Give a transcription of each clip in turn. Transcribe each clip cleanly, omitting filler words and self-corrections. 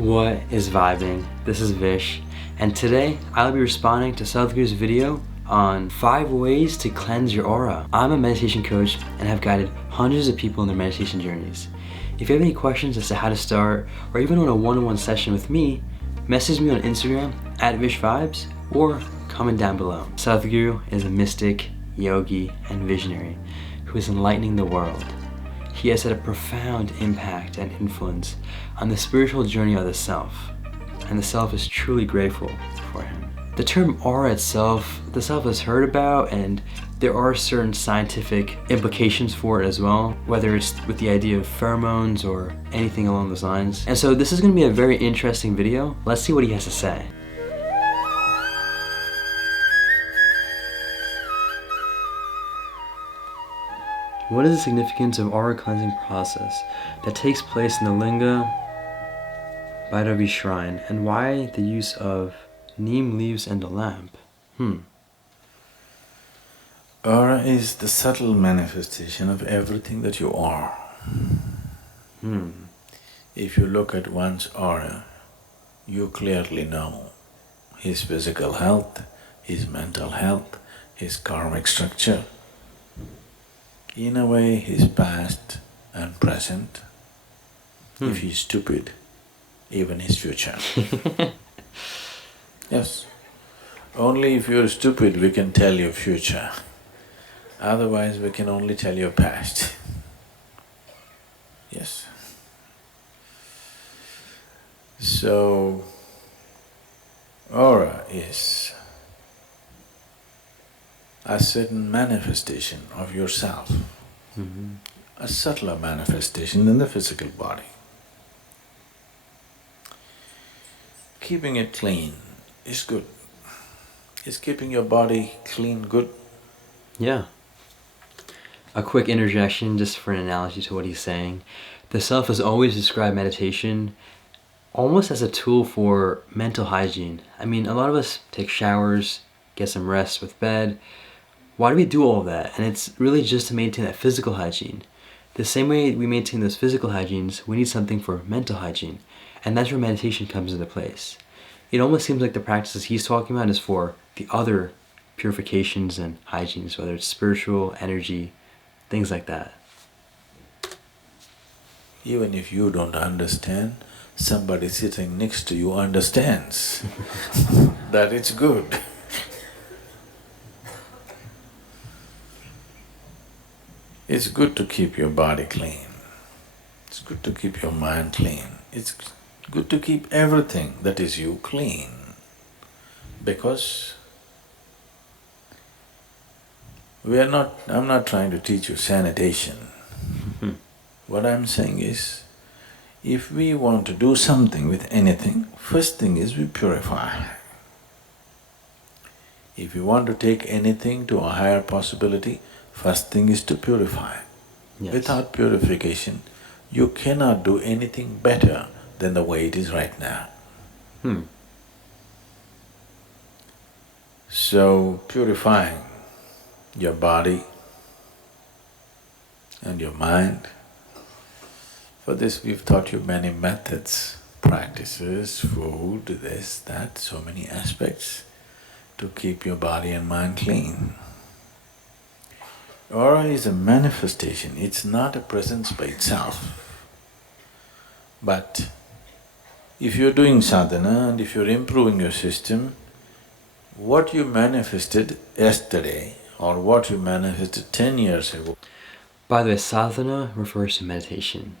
What is vibing? This is Vish, and today I'll be responding to Sadhguru's video on 5 ways to cleanse your aura. I'm a meditation coach and have guided hundreds of people in their meditation journeys. If you have any questions as to how to start, or even want a one-on-one session with me, message me on Instagram @VishVibes or comment down below. Sadhguru is a mystic, yogi, and visionary who is enlightening the world. He has had a profound impact and influence on the spiritual journey of the self, and the self is truly grateful for him. The term aura itself, the self has heard about, and there are certain scientific implications for it as well, whether it's with the idea of pheromones or anything along those lines. And so this is going to be a very interesting video. Let's see what he has to say. What is the significance of aura cleansing process that takes place in the Linga Bhairavi shrine, and why the use of neem leaves and a lamp? Aura is the subtle manifestation of everything that you are. If you look at one's aura, you clearly know his physical health, his mental health, his karmic structure. In a way, his past and present. If he's stupid, even his future. Yes. Only if you're stupid we can tell your future. Otherwise we can only tell your past. Yes. So, aura is a certain manifestation of yourself, a subtler manifestation than the physical body. Keeping it clean is good. Is keeping your body clean good? Yeah. A quick interjection just for an analogy to what he's saying. The self has always described meditation almost as a tool for mental hygiene. I mean, a lot of us take showers, get some rest with bed. Why do we do all of that? And it's really just to maintain that physical hygiene. The same way we maintain those physical hygienes, we need something for mental hygiene. And that's where meditation comes into place. It almost seems like the practices he's talking about is for the other purifications and hygienes, whether it's spiritual, energy, things like that. Even if you don't understand, somebody sitting next to you understands that it's good. It's good to keep your body clean. It's good to keep your mind clean. It's good to keep everything that is you clean. Because I'm not trying to teach you sanitation. What I'm saying is, if we want to do something with anything, first thing is we purify. If you want to take anything to a higher possibility, first thing is to purify. Yes. Without purification, you cannot do anything better than the way it is right now. So, purifying your body and your mind, for this we've taught you many methods, practices, food, this, that, so many aspects to keep your body and mind clean. Aura is a manifestation, it's not a presence by itself. But if you're doing sadhana and if you're improving your system, what you manifested yesterday or what you manifested 10 years ago… By the way, sadhana refers to meditation.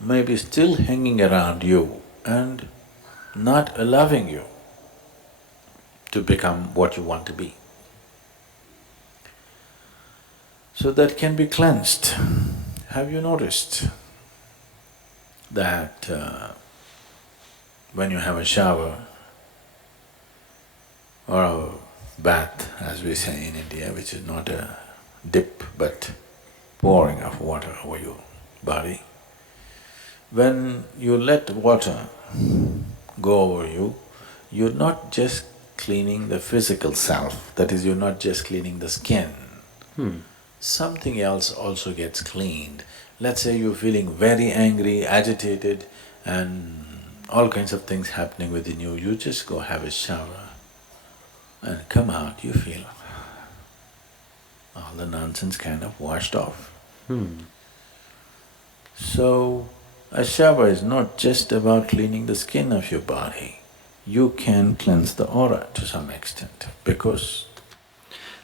May be still hanging around you and not allowing you to become what you want to be. So that can be cleansed. Have you noticed that when you have a shower or a bath, as we say in India, which is not a dip but pouring of water over your body, when you let water go over you, you're not just cleaning the physical self, that is, you're not just cleaning the skin. Something else also gets cleaned. Let's say you're feeling very angry, agitated, and all kinds of things happening within you, you just go have a shower and come out, you feel all the nonsense kind of washed off. So, a shower is not just about cleaning the skin of your body. You can cleanse the aura to some extent because…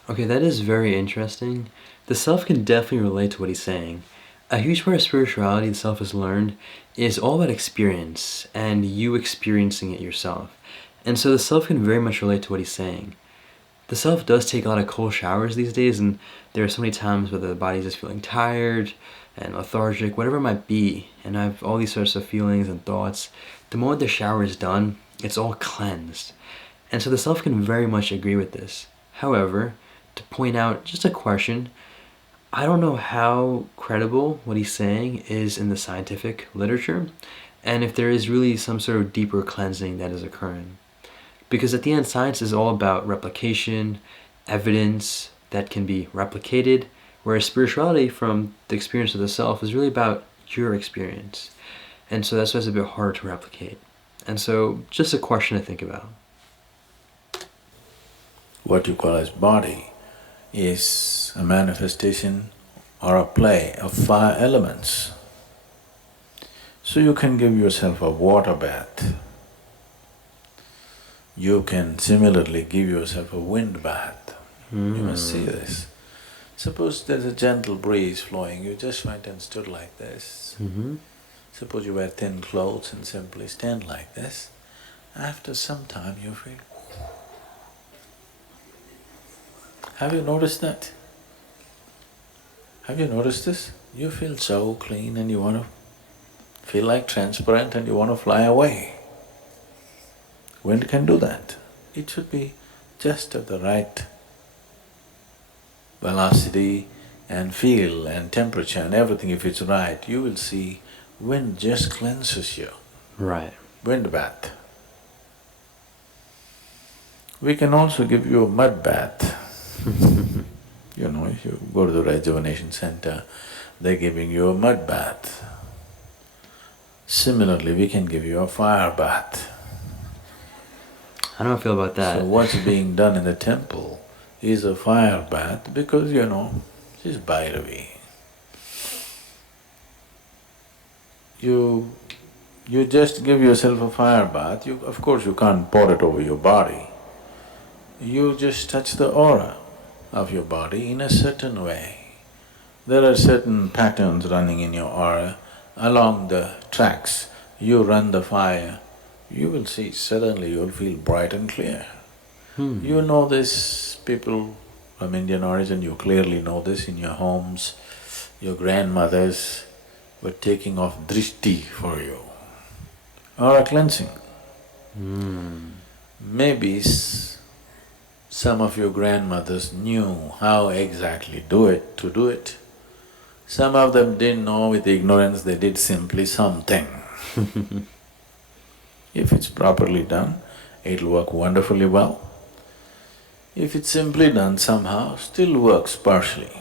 Okay, that is very interesting. The self can definitely relate to what he's saying. A huge part of spirituality the self has learned is all about experience and you experiencing it yourself. And so the self can very much relate to what he's saying. The self does take a lot of cold showers these days, and there are so many times where the body's just feeling tired and lethargic, whatever it might be, and I have all these sorts of feelings and thoughts. The moment the shower is done, it's all cleansed. And so the self can very much agree with this. However, to point out just a question, I don't know how credible what he's saying is in the scientific literature, and if there is really some sort of deeper cleansing that is occurring. Because at the end, science is all about replication, evidence that can be replicated, whereas spirituality, from the experience of the self, is really about your experience. And so that's why it's a bit hard to replicate. And so, just a question to think about. What you call as body is a manifestation or a play of fire elements. So you can give yourself a water bath. You can similarly give yourself a wind bath. You must see this. Suppose there's a gentle breeze flowing, you just went and stood like this. Suppose you wear thin clothes and simply stand like this. After some time you feel… Have you noticed that? Have you noticed this? You feel so clean and you want to feel like transparent and you want to fly away. Wind can do that. It should be just at the right velocity and feel and temperature and everything. If it's right, you will see wind just cleanses you. Right. Wind bath. We can also give you a mud bath. You know, if you go to the rejuvenation center, they're giving you a mud bath. Similarly, we can give you a fire bath. I don't feel about that. So what's being done in the temple is a fire bath because, you know, she's Bhairavi. You just give yourself a fire bath, of course you can't pour it over your body. You just touch the aura of your body in a certain way. There are certain patterns running in your aura. Along the tracks, you run the fire, you will see suddenly you'll feel bright and clear. You know this, people from Indian origin, you clearly know this in your homes. Your grandmothers were taking off drishti for you, or a cleansing. Maybe some of your grandmothers knew how exactly to do it. Some of them didn't know, with ignorance they did simply something. If it's properly done, it'll work wonderfully well. If it's simply done somehow, still works partially.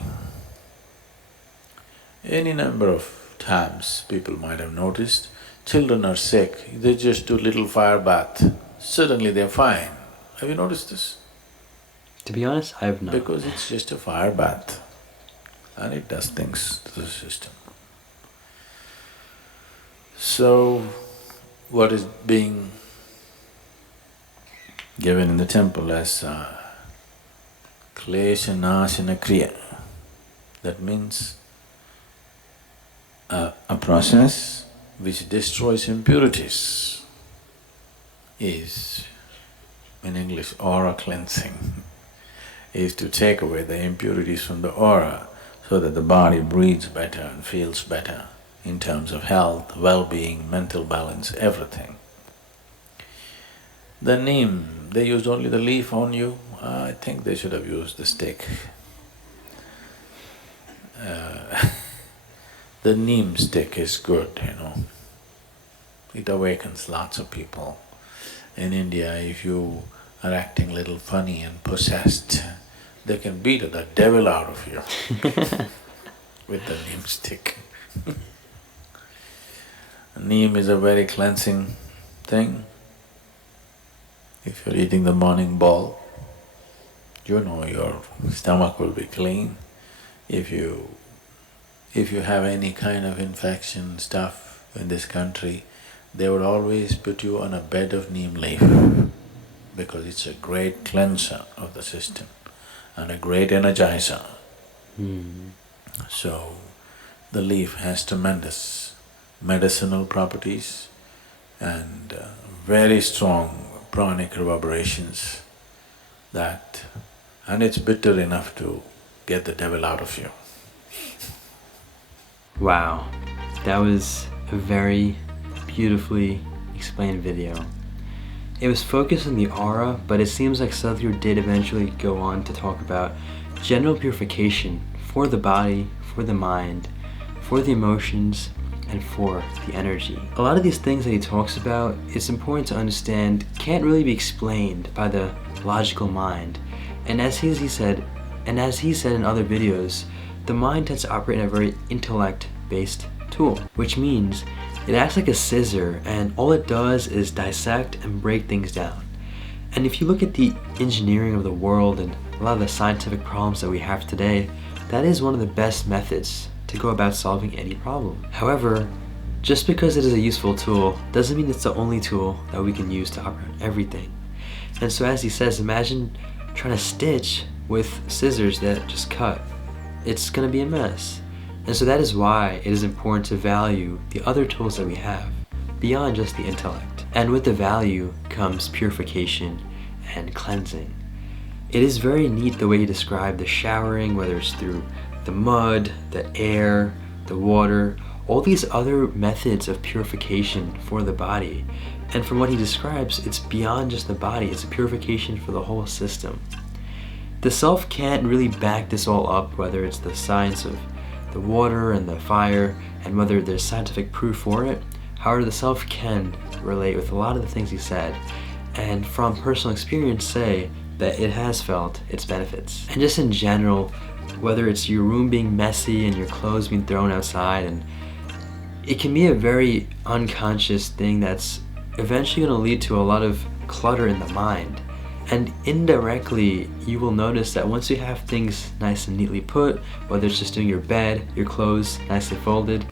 Any number of times people might have noticed, children are sick, they just do little fire bath, suddenly they're fine. Have you noticed this? To be honest, I have not. Because it's just a fire bath and it does things to the system. So, what is being given in the temple as klesha nashana kriya, that means a process which destroys impurities is, in English, aura cleansing, is to take away the impurities from the aura so that the body breathes better and feels better in terms of health, well-being, mental balance, everything. The neem, they used only the leaf on you. I think they should have used the stick. The neem stick is good, you know. It awakens lots of people. In India, if you are acting a little funny and possessed, they can beat the devil out of you with the neem stick. Neem is a very cleansing thing. If you're eating the morning ball, you know your stomach will be clean. If you have any kind of infection stuff in this country, they would always put you on a bed of neem leaf because it's a great cleanser of the system and a great energizer. So, the leaf has tremendous medicinal properties and very strong pranic reverberations and it's bitter enough to get the devil out of you. Wow, that was a very beautifully explained video. It was focused on the aura, but it seems like Sadhguru did eventually go on to talk about general purification for the body, for the mind, for the emotions, and for the energy. A lot of these things that he talks about, it's important to understand, can't really be explained by the logical mind. And as he said in other videos, the mind tends to operate in a very intellect-based tool, which means it acts like a scissor and all it does is dissect and break things down. And if you look at the engineering of the world and a lot of the scientific problems that we have today, that is one of the best methods to go about solving any problem. However, just because it is a useful tool doesn't mean it's the only tool that we can use to operate on everything. And so as he says, imagine trying to stitch with scissors that just cut. It's gonna be a mess. And so that is why it is important to value the other tools that we have beyond just the intellect. And with the value comes purification and cleansing. It is very neat the way you describe the showering, whether it's through the mud, the air, the water, all these other methods of purification for the body. And from what he describes, it's beyond just the body, it's a purification for the whole system. The self can't really back this all up, whether it's the science of the water and the fire, and whether there's scientific proof for it. However, the self can relate with a lot of the things he said, and from personal experience say that it has felt its benefits. And just in general, whether it's your room being messy and your clothes being thrown outside, and it can be a very unconscious thing that's eventually going to lead to a lot of clutter in the mind. And indirectly, you will notice that once you have things nice and neatly put, whether it's just doing your bed, your clothes nicely folded,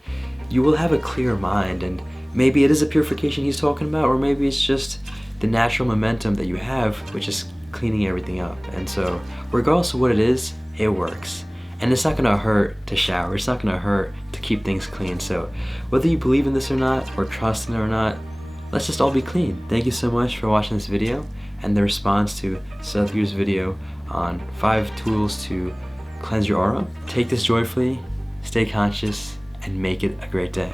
you will have a clear mind. And maybe it is a purification he's talking about, or maybe it's just the natural momentum that you have, which is cleaning everything up. And so, regardless of what it is, it works. And it's not gonna hurt to shower, it's not gonna hurt to keep things clean. So, whether you believe in this or not, or trust in it or not, let's just all be clean. Thank you so much for watching this video and the response to Sadhguru's video on 5 tools to cleanse your aura. Take this joyfully, stay conscious, and make it a great day.